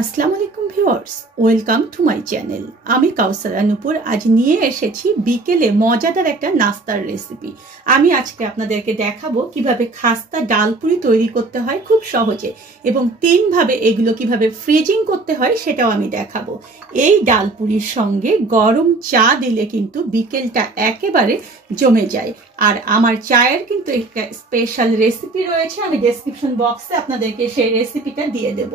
আসসালামু আলাইকুম viewers, welcome to my channel. আমি কাউসার নূপুর আজ নিয়ে এসেছি বিকেলে মজাদার একটা নাস্তার রেসিপি। আমি আজকে আপনাদেরকে দেখাবো কিভাবে খাস্তা ডাল পুরি তৈরি করতে হয় খুব সহজে, এবং 3 ভাবে এগুলো কিভাবে ফ্রিজিং করতে হয় সেটাও আমি দেখাবো। এই ডাল পুরির সঙ্গে গরম চা দিলে কিন্তু বিকেলটা একেবারে জমে যায়। আর আমার চায়ের কিন্তু একটা স্পেশাল রেসিপি রয়েছে, আমি ডেসক্রিপশন বক্সে আপনাদেরকে সেই রেসিপিটা দিয়ে দেব।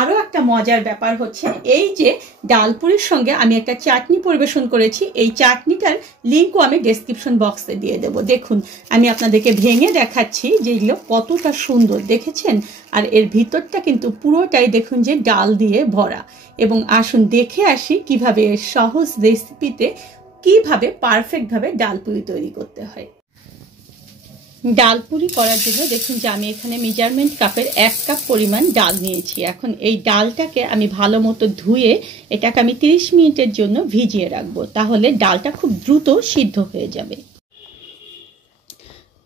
আরও একটা মজার ব্যাপার হচ্ছে, এই যে ডাল পুরির সঙ্গে আমি একটা চাটনি পরিবেশন করেছি, এই চাটনিটার লিঙ্কও আমি ডেসক্রিপশন বক্সে দিয়ে দেব। দেখুন, আমি আপনাদেরকে ভেঙে দেখাচ্ছি যে এগুলো কতটা সুন্দর, দেখেছেন? আর এর ভিতরটা কিন্তু পুরোটাই দেখুন যে ডাল দিয়ে ভরা। এবং আসুন দেখে আসি কিভাবে সহজ রেসিপিতে কিভাবে পারফেক্টভাবে ডাল পুরি তৈরি করতে হয়। ডাল পুরি করার জন্য দেখুন যে আমি এখানে মেজারমেন্ট কাপের 1 কাপ পরিমাণ ডাল নিয়েছি। এখন এই ডালটাকে আমি ভালো মতো ধুয়ে এটাকে আমি 30 মিনিটের জন্য ভিজিয়ে রাখবো, তাহলে ডালটা খুব দ্রুত সিদ্ধ হয়ে যাবে।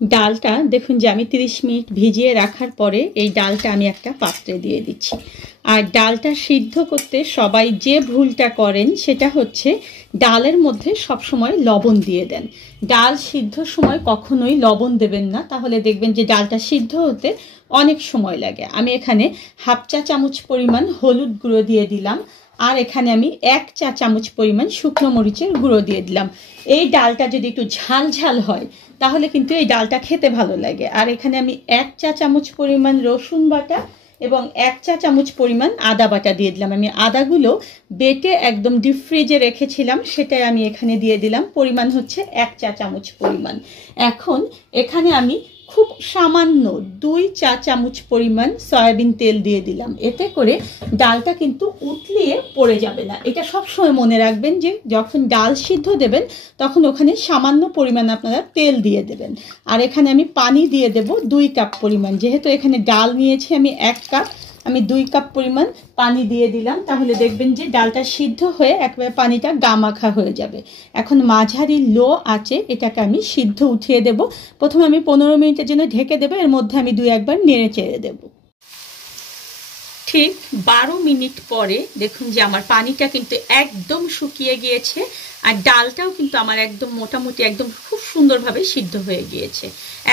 ডালটা দেখুন যে আমি 30 মিনিট ভিজিয়ে রাখার পরে এই ডালটা আমি একটা পাত্রে দিয়ে দিচ্ছি। আর ডালটা সিদ্ধ করতে সবাই যে ভুলটা করেন সেটা হচ্ছে ডালের মধ্যে সবসময় লবণ দিয়ে দেন। ডাল সিদ্ধর সময় কখনোই লবণ দেবেন না, তাহলে দেখবেন যে ডালটা সিদ্ধ হতে অনেক সময় লাগে। আমি এখানে 1/2 চা চামচ পরিমাণ হলুদ গুঁড়ো দিয়ে দিলাম, আর এখানে আমি 1 চা চামচ পরিমাণ শুকনো মরিচের গুঁড়ো দিয়ে দিলাম। এই ডালটা যদি একটু ঝাল ঝাল হয় তাহলে কিন্তু এই ডালটা খেতে ভালো লাগে। আর এখানে আমি 1 চা চামচ পরিমাণ রসুন বাটা এবং 1 চা চামচ পরিমাণ আদা বাটা দিয়ে দিলাম। আমি আদাগুলো বেটে একদম ডিপ ফ্রিজে রেখেছিলাম, সেটাই আমি এখানে দিয়ে দিলাম। পরিমাণ হচ্ছে 1 চা চামচ পরিমাণ। এখন এখানে আমি খুব সামান্য 2 চা চামচ পরিমাণ সয়াবিন তেল দিয়ে দিলাম। এতে করে ডালটা কিন্তু উতলিয়ে পড়ে যাবে না। এটা সবসময় মনে রাখবেন যে যখন ডাল সিদ্ধ দেবেন তখন ওখানে সামান্য পরিমাণ আপনারা তেল দিয়ে দেবেন। আর এখানে আমি পানি দিয়ে দেব 2 কাপ পরিমাণ। যেহেতু এখানে ডাল নিয়েছি আমি 1 কাপ, আমি 2 কাপ পরিমাণ পানি দিয়ে দিলাম, তাহলে দেখবেন যে ডালটা সিদ্ধ হয়ে একেবারে পানিটা গামাখা হয়ে যাবে। এখন মাঝারি লো আঁচে এটাকে আমি সিদ্ধ উঠিয়ে দেব। প্রথমে আমি 15 মিনিটের জন্য ঢেকে দেবো, এর মধ্যে আমি 2-1 বার নেড়ে চেড়ে দেবো। ঠিক 12 মিনিট পরে দেখুন যে আমার পানিটা কিন্তু একদম শুকিয়ে গিয়েছে, আর ডালটাও কিন্তু আমার একদম মোটামুটি একদম খুব সুন্দরভাবে সিদ্ধ হয়ে গিয়েছে।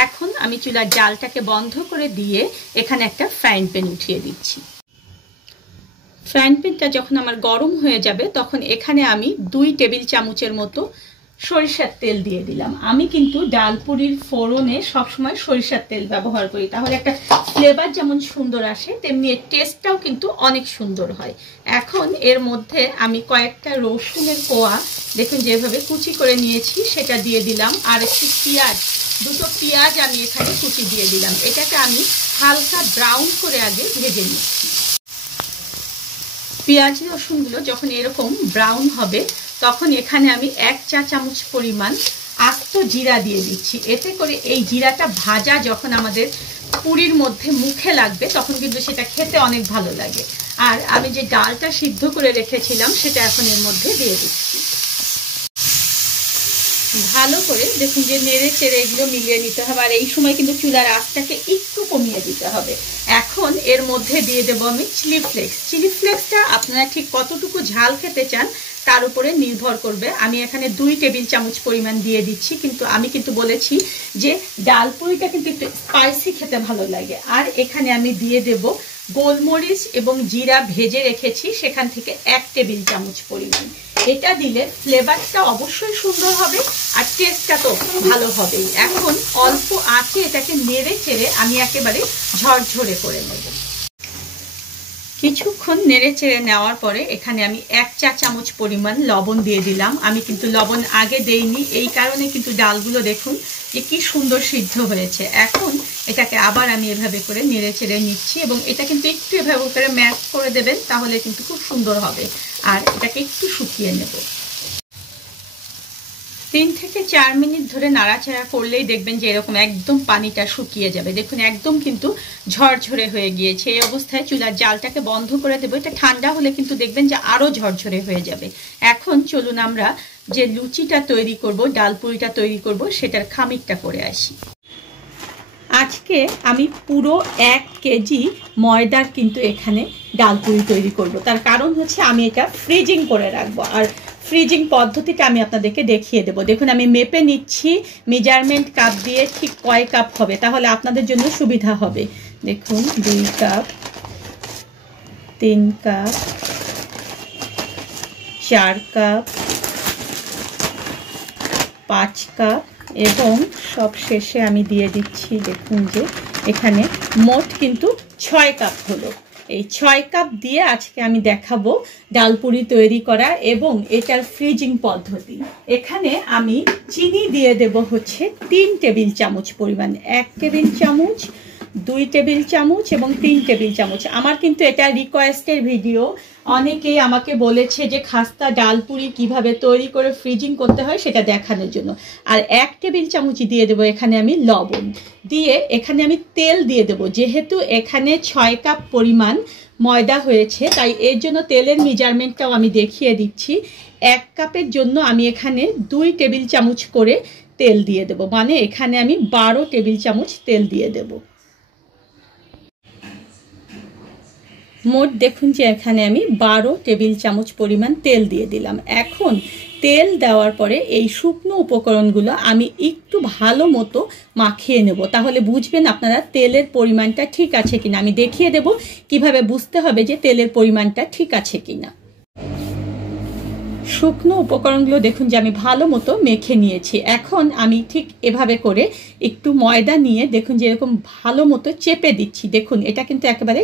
এখন আমি চুলার জালটাকে বন্ধ করে দিয়ে এখানে একটা ফ্রাইং প্যান উঠিয়ে দিচ্ছি। ফ্রাইং প্যানটা যখন আমার গরম হয়ে যাবে তখন এখানে আমি 2 টেবিল চামচের মতো সরিষার তেল দিয়ে দিলাম। আমি কিন্তু ডাল পুরির ফোড়নে সবসময় সরিষার তেল ব্যবহার করি, তাহলে একটা ফ্লেভার যেমন সুন্দর আসে তেমনি এর টেস্টটাও কিন্তু অনেক সুন্দর হয়। এখন এর মধ্যে আমি কয়েকটা রসুনের কোয়া দেখুন যেভাবে কুচি করে নিয়েছি সেটা দিয়ে দিলাম, আর একটু পেঁয়াজ, 2টো পেঁয়াজ আমি এখানে কুচি দিয়ে দিলাম। এটাকে আমি হালকা ব্রাউন করে আগে ভেজে নিচ্ছি। পেঁয়াজ রসুনগুলো যখন এরকম ব্রাউন হবে তখন এখানে আমি 1 চা চামচ পরিমাণ আস্ত জিরা দিয়ে দিচ্ছি। এতে করে এই জিরাটা ভাজা যখন আমাদের পুরির মধ্যে মুখে লাগবে তখন কিন্তু সেটা খেতে অনেক ভালো লাগে। আর আমি যে ডালটা সিদ্ধ করে রেখেছিলাম সেটা এখন এর মধ্যে দিয়ে দিচ্ছি। ভালো করে দেখুন যে নেড়ে চেড়ে এগুলো মিলিয়ে নিতে হবে, আর এই সময় কিন্তু চুলার আঁচটাকে একটু কমিয়ে দিতে হবে। এখন এর মধ্যে দিয়ে দেবো আমি চিলি ফ্লেক্স। চিলি ফ্লেক্সটা আপনারা ঠিক কতটুকু ঝাল খেতে চান তার উপরে নির্ভর করবে। আমি এখানে 2 টেবিল চামচ পরিমাণ দিয়ে দিচ্ছি, কিন্তু আমি কিন্তু বলেছি যে ডাল পুরিটা কিন্তু একটু স্পাইসি খেতে ভালো লাগে। আর এখানে আমি দিয়ে দেব গোলমরিচ এবং জিরা ভেজে রেখেছি, সেখান থেকে 1 টেবিল চামচ পরিমাণ। এটা দিলে ফ্লেভারটা অবশ্যই সুন্দর হবে আর টেস্টটা তো ভালো হবেই। এখন অল্প আঁচে এটাকে নেড়ে চেড়ে আমি একেবারে ঝরঝরে করে নেব। কিছুক্ষণ নেড়ে চেড়ে নেওয়ার পরে এখানে আমি 1 চা চামচ পরিমাণ লবণ দিয়ে দিলাম। আমি কিন্তু লবণ আগে দেইনি, এই কারণে কিন্তু ডালগুলো দেখুন যে কি সুন্দর সিদ্ধ হয়েছে। এখন এটাকে আবার আমি এভাবে করে নেড়ে চেড়ে নিচ্ছি, এবং এটা কিন্তু একটু এভাবে করে ম্যাশ করে দেবেন, তাহলে কিন্তু খুব সুন্দর হবে। আর এটাকে একটু শুকিয়ে নেব। 3 থেকে 4 মিনিট ধরে নাড়াচাড়া করলেই দেখবেন যে এরকম একদম পানিটা শুকিয়ে যাবে। দেখুন একদম কিন্তু ঝরঝরে হয়ে গিয়েছে। এই অবস্থায় চুলার জালটাকে বন্ধ করে দেবো। এটা ঠান্ডা হলে কিন্তু দেখবেন যে আরো ঝরঝরে হয়ে যাবে। এখন চলুন আমরা যে লুচিটা তৈরি করব, ডাল পুরিটা তৈরি করব, সেটার খামিরটা করে আসি। আজকে আমি পুরো 1 কেজি ময়দার কিন্তু এখানে ডাল পুরি তৈরি করব। তার কারণ হচ্ছে আমি এটা ফ্রিজিং করে রাখবো, আর ফ্রিজিং পদ্ধতিটা আমি আপনাদেরকে দেখিয়ে দেবো। দেখুন আমি মেপে নিচ্ছি মেজারমেন্ট কাপ দিয়ে ঠিক কয় কাপ হবে, তাহলে আপনাদের জন্য সুবিধা হবে। দেখুন 2 কাপ, 3 কাপ, 4 কাপ, 5 কাপ এবং সব শেষে আমি দিয়ে দিচ্ছি, দেখুন যে এখানে মোট কিন্তু 6 কাপ হলো। এই 6 কাপ দিয়ে আজকে আমি দেখাবো ডাল পুরি তৈরি করা এবং এটার ফ্রিজিং পদ্ধতি। এখানে আমি চিনি দিয়ে দেব হচ্ছে 3 টেবিল চামচ পরিমাণ, 1 টেবিল চামচ, 2 টেবিল চামচ এবং 3 টেবিল চামচ। আমার কিন্তু এটা রিকোয়েস্টের ভিডিও, অনেকেই আমাকে বলেছে যে খাস্তা ডাল পুরি কীভাবে তৈরি করে ফ্রিজিং করতে হয় সেটা দেখানোর জন্য। আর 1 টেবিল চামচ দিয়ে দেবো এখানে আমি লবণ, দিয়ে এখানে আমি তেল দিয়ে দেবো। যেহেতু এখানে 6 কাপ পরিমাণ ময়দা হয়েছে তাই এর জন্য তেলের মেজারমেন্টটাও আমি দেখিয়ে দিচ্ছি। 1 কাপের জন্য আমি এখানে 2 টেবিল চামচ করে তেল দিয়ে দেবো, মানে এখানে আমি 12 টেবিল চামচ তেল দিয়ে দেবো। মোট দেখুন যে এখানে আমি 12 টেবিল চামচ পরিমাণ তেল দিয়ে দিলাম। এখন তেল দেওয়ার পরে এই শুকনো উপকরণগুলো আমি একটু ভালো মতো মাখিয়ে নেব, তাহলে বুঝবেন আপনারা তেলের পরিমাণটা ঠিক আছে কিনা। আমি দেখিয়ে দেব কিভাবে বুঝতে হবে যে তেলের পরিমাণটা ঠিক আছে কিনা। শুকনো উপকরণগুলো দেখুন যে আমি ভালো মতো মেখে নিয়েছি। এখন আমি ঠিক এভাবে করে একটু ময়দা নিয়ে দেখুন যে এরকম ভালো মতো চেপে দিচ্ছি। দেখুন এটা কিন্তু একেবারে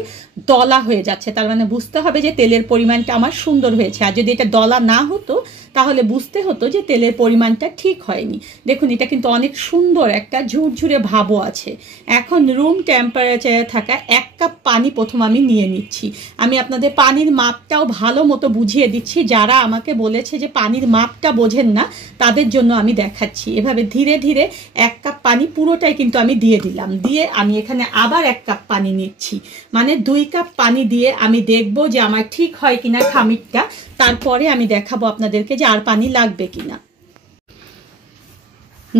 দলা হয়ে যাচ্ছে, তার মানে বুঝতে হবে যে তেলের পরিমাণটা আমার সুন্দর হয়েছে। আর যদি এটা দলা না হতো তাহলে বুঝতে হতো যে তেলের পরিমাণটা ঠিক হয়নি। দেখুন এটা কিন্তু অনেক সুন্দর একটা ঝুরঝুরে ভাবও আছে। এখন রুম টেম্পারেচারে থাকা 1 কাপ পানি প্রথম আমি নিয়ে নিচ্ছি। আমি আপনাদের পানির মাপটাও ভালো মতো বুঝিয়ে দিচ্ছি, যারা আমাকে বলেছে যে পানির মাপটা বোঝেন না তাদের জন্য আমি দেখাচ্ছি। এভাবে ধীরে ধীরে 1 কাপ পানি পুরোটাই কিন্তু আমি দিয়ে দিলাম, দিয়ে আমি এখানে আবার 1 কাপ পানি নিচ্ছি, মানে 2 কাপ পানি দিয়ে আমি দেখব যে আমার ঠিক হয় কিনা খামিরটা। তারপরে আমি দেখাবো আপনাদেরকে যে আর পানি লাগবে কিনা।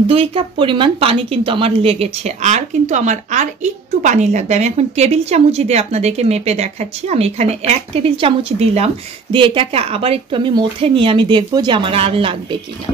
2 কাপ পরিমাণ পানি কিন্তু আমার লেগেছে, আর কিন্তু আমার আর একটু পানি লাগবে। আমি এখন টেবিল চামচ দিয়ে আপনাদেরকে মেপে দেখাচ্ছি। আমি এখানে 1 টেবিল চামচ দিলাম, দিয়ে এটাকে আবার একটু আমি মথে নিয়ে আমি দেখবো যে আমার আর লাগবে কিনা।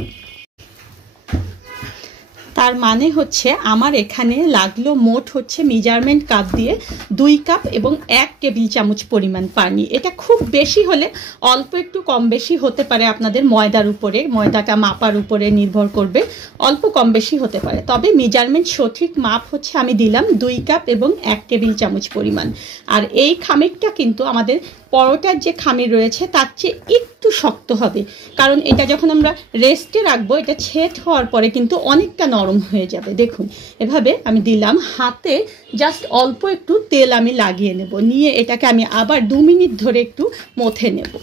তার মানে হচ্ছে আমার এখানে লাগলো মোট হচ্ছে মেজারমেন্ট কাপ দিয়ে 2 কাপ এবং 1 টেবিল চামচ পরিমাণ পানি। এটা খুব বেশি হলে অল্প একটু কম বেশি হতে পারে, আপনাদের ময়দার উপরে, ময়দাটা মাপার উপরে নির্ভর করবে, অল্প কম বেশি হতে পারে। তবে মেজারমেন্ট সঠিক মাপ হচ্ছে আমি দিলাম 2 কাপ এবং 1 টেবিল চামচ পরিমাণ। আর এই খামিরটা কিন্তু আমাদের পরোটার যে খামির রয়েছে তার চেয়ে একটু শক্ত হবে, কারণ এটা যখন আমরা রেস্টে রাখবো এটা ছেদ হওয়ার পরে কিন্তু অনেকটা নরম হয়ে যাবে। দেখুন এভাবে আমি দিলাম, হাতে জাস্ট অল্প একটু তেল আমি লাগিয়ে নেব, নিয়ে এটাকে আমি আবার 2 মিনিট ধরে একটু মথে নেব।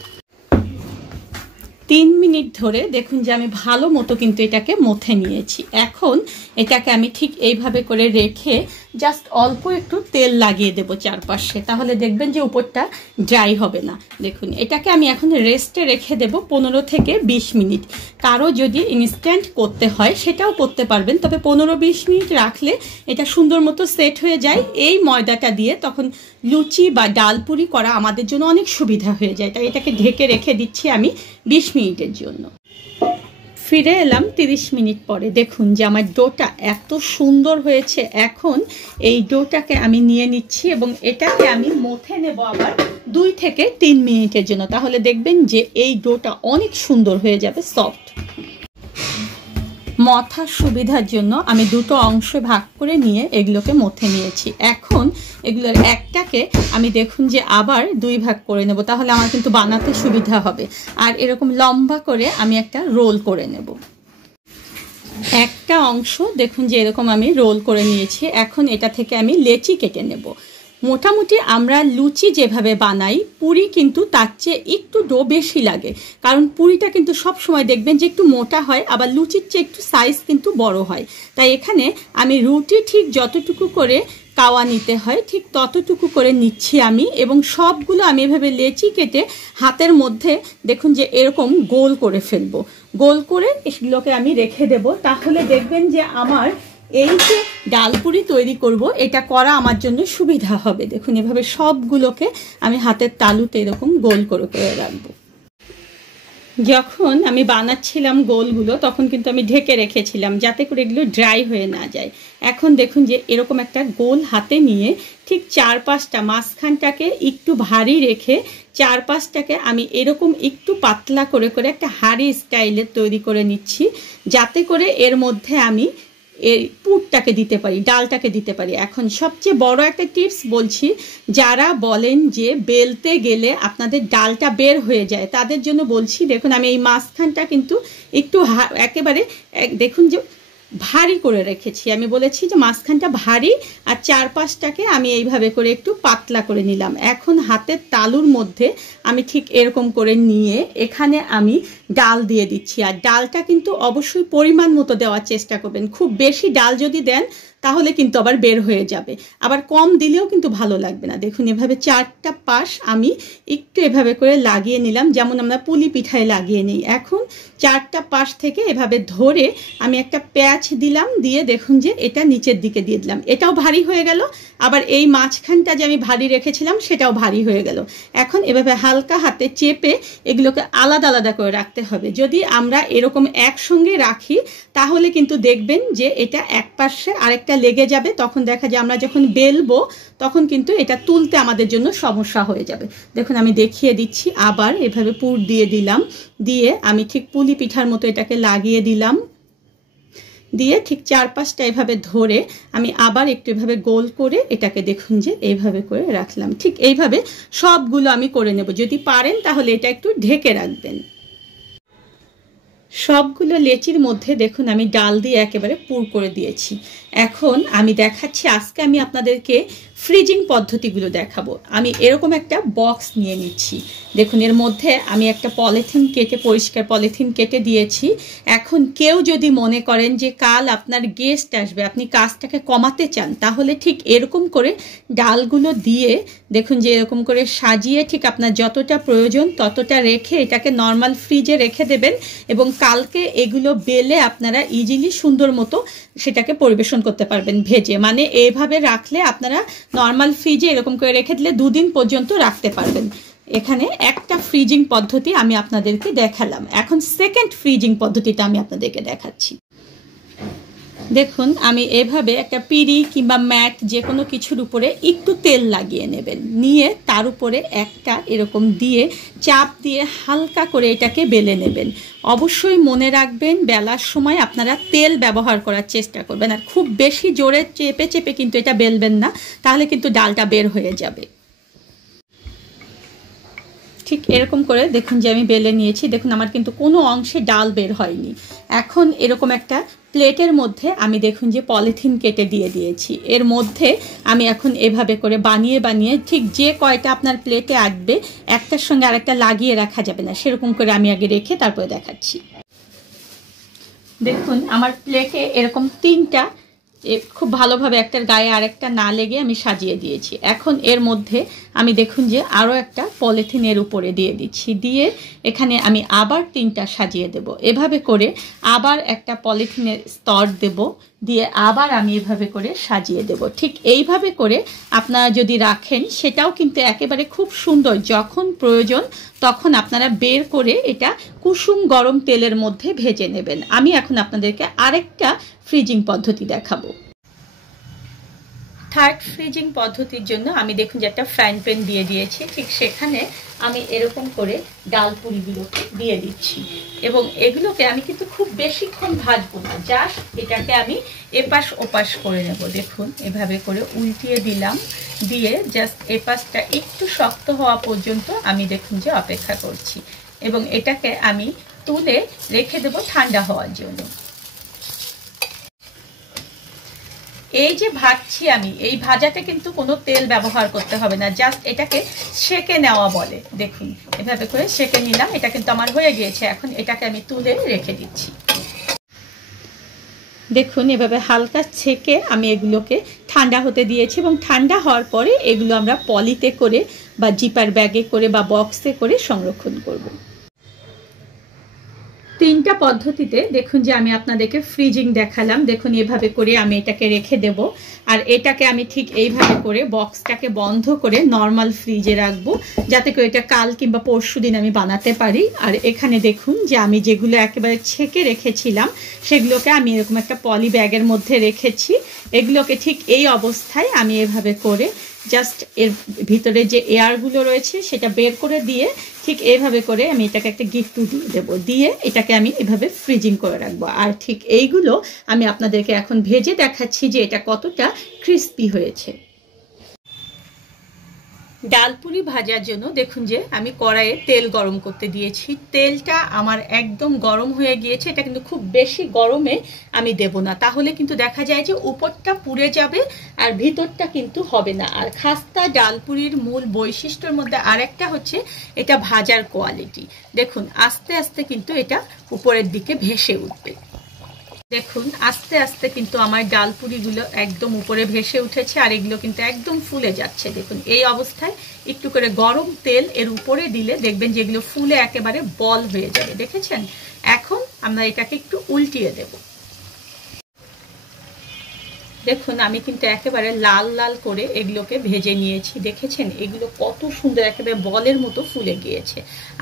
3 মিনিট ধরে দেখুন যে আমি ভালো মতো কিন্তু এটাকে মথে নিয়েছি। এখন এটাকে আমি ঠিক এইভাবে করে রেখে জাস্ট অল্প একটু তেল লাগিয়ে দেব চারপাশে, তাহলে দেখবেন যে উপরটা ড্রাই হবে না। দেখুন এটাকে আমি এখন রেস্টে রেখে দেব 15 থেকে 20 মিনিট। কারো যদি ইনস্ট্যান্ট করতে হয় সেটাও করতে পারবেন, তবে 15-20 মিনিট রাখলে এটা সুন্দর মতো সেট হয়ে যায়। এই ময়দাটা দিয়ে তখন লুচি বা ডাল পুরি করা আমাদের জন্য অনেক সুবিধা হয়ে যায়। তাই এটাকে ঢেকে রেখে দিচ্ছি আমি 20 মিনিটের জন্য। ফিরে এলাম 30 মিনিট পরে। দেখুন যে আমার ডোটা এত সুন্দর হয়েছে। এখন এই ডোটাকে আমি নিয়ে নিচ্ছি এবং এটাকে আমি মথে নেব আবার 2 থেকে 3 মিনিটের জন্য, তাহলে দেখবেন যে এই ডোটা অনেক সুন্দর হয়ে যাবে, সফট। মথার সুবিধার জন্য আমি 2টো অংশে ভাগ করে নিয়ে এগুলোকে মথে নিয়েছি। এখন এগুলোর একটাকে আমি দেখুন যে আবার 2 ভাগ করে নেব, তাহলে আমার কিন্তু বানাতে সুবিধা হবে। আর এরকম লম্বা করে আমি একটা রোল করে নেব। একটা অংশ দেখুন যে এরকম আমি রোল করে নিয়েছি। এখন এটা থেকে আমি লেচি কেটে নেব। মোটামুটি আমরা লুচি যেভাবে বানাই, পুরি কিন্তু তার চেয়ে একটু ডো বেশি লাগে, কারণ পুরিটা কিন্তু সব সময় দেখবেন যে একটু মোটা হয়, আবার লুচির চেয়ে একটু সাইজ কিন্তু বড় হয়। তাই এখানে আমি রুটি ঠিক যতটুকু করে কাওয়া নিতে হয় ঠিক ততটুকু করে নিচ্ছি আমি, এবং সবগুলো আমি এভাবে লেচি কেটে হাতের মধ্যে দেখুন যে এরকম গোল করে ফেলবো। গোল করে এগুলোকে আমি রেখে দেব, তাহলে দেখবেন যে আমার এই যে ডাল পুরি তৈরি করব, এটা করা আমার জন্য সুবিধা হবে। দেখুন এভাবে সবগুলোকে আমি হাতের তালুতে এরকম গোল করে করে রাখবো। যখন আমি বানাচ্ছিলাম গোলগুলো তখন কিন্তু আমি ঢেকে রেখেছিলাম যাতে করে এগুলো ড্রাই হয়ে না যায়। এখন দেখুন যে এরকম একটা গোল হাতে নিয়ে ঠিক চারপাশটা, মাঝখানটাকে একটু ভারী রেখে চারপাশটাকে আমি এরকম একটু পাতলা করে করে একটা হাঁড়ি স্টাইলের তৈরি করে নিচ্ছি, যাতে করে এর মধ্যে আমি এই পুরটাকে দিতে পারি, ডালটাকে দিতে পারি। এখন সবচেয়ে বড় একটা টিপস বলছি, যারা বলেন যে বেলতে গেলে আপনাদের ডালটা বের হয়ে যায় তাদের জন্য বলছি। দেখুন আমি এই মাঝখানটা কিন্তু একটু একেবারে দেখুন যে ভারী করে রেখেছি। আমি বলেছি যে মাঝখানটা ভারী আর চারপাশটাকে আমি এইভাবে করে একটু পাতলা করে নিলাম। এখন হাতের তালুর মধ্যে আমি ঠিক এরকম করে নিয়ে এখানে আমি ডাল দিয়ে দিচ্ছি। আর ডালটা কিন্তু অবশ্যই পরিমাণ মতো দেওয়ার চেষ্টা করবেন। খুব বেশি ডাল যদি দেন তাহলে কিন্তু আবার বের হয়ে যাবে, আবার কম দিলেও কিন্তু ভালো লাগবে না। দেখুন এভাবে চারটা পাশ আমি একটু এভাবে করে লাগিয়ে নিলাম, যেমন আমরা পুলি পিঠায় লাগিয়ে নিই। এখন চারটা পাশ থেকে এভাবে ধরে আমি একটা প্যাচ দিলাম, দিয়ে দেখুন যে এটা নিচের দিকে দিয়ে দিলাম। এটাও ভারী হয়ে গেল, আবার এই মাঝখানটা যে আমি ভারী রেখেছিলাম সেটাও ভারী হয়ে গেল। এখন এভাবে হালকা হাতে চেপে এগুলোকে আলাদা আলাদা করে রাখতে হবে। যদি আমরা এরকম একসঙ্গে রাখি তাহলে কিন্তু দেখবেন যে এটা এক পাশে আরেকটা লেগে যাবে, তখন দেখা যায় আমরা যখন বেলবো তখন কিন্তু এটা তুলতে আমাদের জন্য সমস্যা হয়ে যাবে। দেখুন আমি দেখিয়ে দিচ্ছি, আবার এভাবে পুর দিয়ে দিলাম, দিয়ে আমি ঠিক পুলি পিঠার মতো এটাকে লাগিয়ে দিলাম, দিয়ে ঠিক চারপাশটা এভাবে ধরে আমি আবার একটু এভাবে গোল করে এটাকে দেখুন যে এইভাবে করে রাখলাম। ঠিক এইভাবে সবগুলো আমি করে নেব। যদি পারেন তাহলে এটা একটু ঢেকে রাখবেন। সবগুলো লেচির মধ্যে দেখুন আমি ডাল দিয়ে একেবারে পুর করে দিয়েছি। এখন আমি দেখাচ্ছি, আজকে আমি আপনাদেরকে ফ্রিজিং পদ্ধতিগুলো দেখাবো। আমি এরকম একটা বক্স নিয়ে নিচ্ছি। দেখুন এর মধ্যে আমি একটা পলিথিন কেটে, পরিষ্কার পলিথিন কেটে দিয়েছি। এখন কেউ যদি মনে করেন যে কাল আপনার গেস্ট আসবে, আপনি কাজটাকে কমাতে চান, তাহলে ঠিক এরকম করে ডালগুলো দিয়ে দেখুন যে এরকম করে সাজিয়ে ঠিক আপনার যতটা প্রয়োজন ততটা রেখে এটাকে নর্মাল ফ্রিজে রেখে দেবেন, এবং কালকে এগুলো বেলে আপনারা ইজিলি সুন্দর মতো সেটাকে পরিবেশন করতে পারবেন ভেজে। মানে এইভাবে রাখলে আপনারা নর্মাল ফ্রিজে এরকম করে রেখে দিলে 2 দিন পর্যন্ত রাখতে পারবেন। এখানে একটা ফ্রিজিং পদ্ধতি আমি আপনাদেরকে দেখালাম। এখন সেকেন্ড ফ্রিজিং পদ্ধতিটা আমি আপনাদেরকে দেখাচ্ছি। দেখুন আমি এভাবে একটা পিঁড়ি কিংবা ম্যাট যে কোনো কিছুর উপরে একটু তেল লাগিয়ে নেবেন, নিয়ে তার উপরে একটা এরকম দিয়ে চাপ দিয়ে হালকা করে এটাকে বেলে নেবেন। অবশ্যই মনে রাখবেন বেলার সময় আপনারা তেল ব্যবহার করার চেষ্টা করবেন, আর খুব বেশি জোরে চেপে চেপে কিন্তু এটা বেলবেন না, তাহলে কিন্তু ডালটা বের হয়ে যাবে। ঠিক এরকম করে দেখুন যে আমি বেলে নিয়েছি। দেখুন আমার কিন্তু কোনো অংশে ডাল বের হয়নি। এখন এরকম একটা প্লেটের মধ্যে আমি দেখুন যে পলিথিন কেটে দিয়ে দিয়েছি। এর মধ্যে আমি এখন এভাবে করে বানিয়ে বানিয়ে ঠিক যে কয়টা আপনার প্লেটে আসবে একটার সঙ্গে আরেকটা লাগিয়ে রাখা যাবে না, সেরকম করে আমি আগে রেখে তারপরে দেখাচ্ছি। দেখুন আমার প্লেটে এরকম 3টা খুব ভালোভাবে একটার গায়ে আরেকটা না লেগে আমি সাজিয়ে দিয়েছি। এখন এর মধ্যে আমি দেখুন যে আরও একটা পলিথিনের উপরে দিয়ে দিচ্ছি, দিয়ে এখানে আমি আবার 3টা সাজিয়ে দেব। এভাবে করে আবার একটা পলিথিনের স্তর দেব, দিয়ে আবার আমি এভাবে করে সাজিয়ে দেব। ঠিক এইভাবে করে আপনারা যদি রাখেন সেটাও কিন্তু একেবারে খুব সুন্দর, যখন প্রয়োজন তখন আপনারা বের করে এটা কুসুম গরম তেলের মধ্যে ভেজে নেবেন। আমি এখন আপনাদেরকে আরেকটা ফ্রিজিং পদ্ধতি দেখাবো। থার্ড ফ্রিজিং পদ্ধতির জন্য আমি দেখুন যে একটা ফ্রাইং প্যান দিয়ে দিয়েছি, ঠিক সেখানে আমি এরকম করে ডাল পুরিগুলোকে দিয়ে দিচ্ছি, এবং এগুলোকে আমি কিন্তু খুব বেশিক্ষণ ভাজবো না, জাস্ট এটাকে আমি এপাশ ওপাশ করে নেব। দেখুন এভাবে করে উল্টিয়ে দিলাম, দিয়ে জাস্ট এপাশটা একটু শক্ত হওয়া পর্যন্ত আমি দেখুন যে অপেক্ষা করছি, এবং এটাকে আমি তুলে রেখে দেব ঠান্ডা হওয়ার জন্য। এই যে ভাজছি আমি, এই ভাজাতে কিন্তু কোনো তেল ব্যবহার করতে হবে না, জাস্ট এটাকে সেকে নেওয়া বলে। দেখুন এভাবে করে সেকে নিলাম, এটা কিন্তু আমার হয়ে গিয়েছে। এখন এটাকে আমি তুলে রেখে দিচ্ছি। দেখুন এভাবে হালকা ছেঁকে আমি এগুলোকে ঠান্ডা হতে দিয়েছি, এবং ঠান্ডা হওয়ার পরে এগুলো আমরা পলিতে করে বা জিপার ব্যাগে করে বা বক্সে করে সংরক্ষণ করব। 3 তিনটা পদ্ধতিতে দেখুন যে আমি আপনাদেরকে ফ্রিজিং দেখালাম। দেখুন এভাবে করে আমি এটাকে রেখে দেব, আর এটাকে আমি ঠিক এইভাবে করে বক্সটাকে বন্ধ করে নর্মাল ফ্রিজে রাখবো, যাতে করে এটা কাল কিংবা পরশু দিন আমি বানাতে পারি। আর এখানে দেখুন যে আমি যেগুলো একেবারে ছেঁকে রেখেছিলাম সেগুলোকে আমি এরকম একটা পলি ব্যাগের মধ্যে রেখেছি। এগুলোকে ঠিক এই অবস্থায় আমি এভাবে করে জাস্ট এর ভিতরে যে এয়ারগুলো রয়েছে সেটা বের করে দিয়ে ঠিক এইভাবে করে আমি এটাকে একটা গিফট দিয়ে দেবো, দিয়ে এটাকে আমি এভাবে ফ্রিজিং করে রাখবো। আর ঠিক এইগুলো আমি আপনাদেরকে এখন ভেজে দেখাচ্ছি যে এটা কতটা ক্রিস্পি হয়েছে। ডাল পুরি ভাজার জন্য দেখুন যে আমি কড়াইয়ে তেল গরম করতে দিয়েছি। তেলটা আমার একদম গরম হয়ে গিয়েছে। এটা কিন্তু খুব বেশি গরমে আমি দেব না, তাহলে কিন্তু দেখা যায় যে উপরটা পুড়ে যাবে আর ভিতরটা কিন্তু হবে না। আর খাস্তা ডাল পুরির মূল বৈশিষ্ট্যের মধ্যে আরেকটা হচ্ছে এটা ভাজার কোয়ালিটি। দেখুন আস্তে আস্তে কিন্তু এটা উপরের দিকে ভেসে উঠবে। দেখুন আস্তে আস্তে কিন্তু আমার ডাল পুরিগুলো একদম উপরে ভেসে উঠেছে আর এগুলো কিন্তু একদম ফুলে যাচ্ছে। দেখুন এই অবস্থায় একটু করে গরম তেল এর উপরে দিলে দেখবেন যেগুলো ফুলে একেবারে বল হয়ে যাবে। দেখেছেন? এখন আমরা এটাকে একটু উল্টিয়ে দেব। দেখুন আমি কিন্তু একেবারে লাল লাল করে এগুলোকে ভেজে নিয়েছি। দেখেছেন এগুলো কত সুন্দর একেবারে বলের মতো ফুলে গিয়েছে।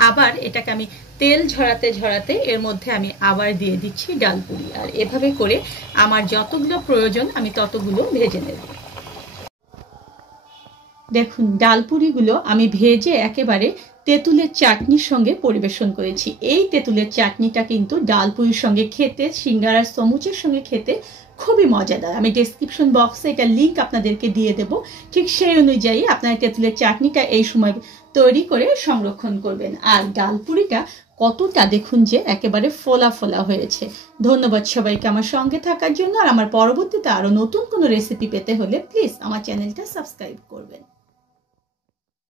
আবার এটাকে আমি তেল ঝরাতে ঝরাতে এর মধ্যে আমি আবার দিয়ে দিচ্ছি ডাল পুরি, আর এভাবে করে আমার যতগুলো প্রয়োজন আমি ততগুলো ভেজে নেব। দেখুন ডাল পুরিগুলো আমি ভেজে একেবারে তেঁতুলের চাটনির সঙ্গে পরিবেশন করেছি। এই তেঁতুলের চাটনিটা কিন্তু ডাল পুরির সঙ্গে খেতে, সিঙ্গারার সমুচের সঙ্গে খেতে খুবই মজাদার। আমি ডেসক্রিপশন বক্সে এটা লিঙ্ক আপনাদেরকে দিয়ে দেব। ঠিক সেই অনুযায়ী আপনারা তেঁতুলের চাটনিটা এই সময় তৈরি করে সংরক্ষণ করবেন। আর ডাল পুরিটা কতটা দেখুন যে একেবারে ফোলা ফোলা হয়েছে। ধন্যবাদ সবাইকে আমার সঙ্গে থাকার জন্য। আর আমার পরবর্তীতে আরো নতুন কোনো রেসিপি পেতে হলে প্লিজ আমার চ্যানেলটা সাবস্ক্রাইব করবেন।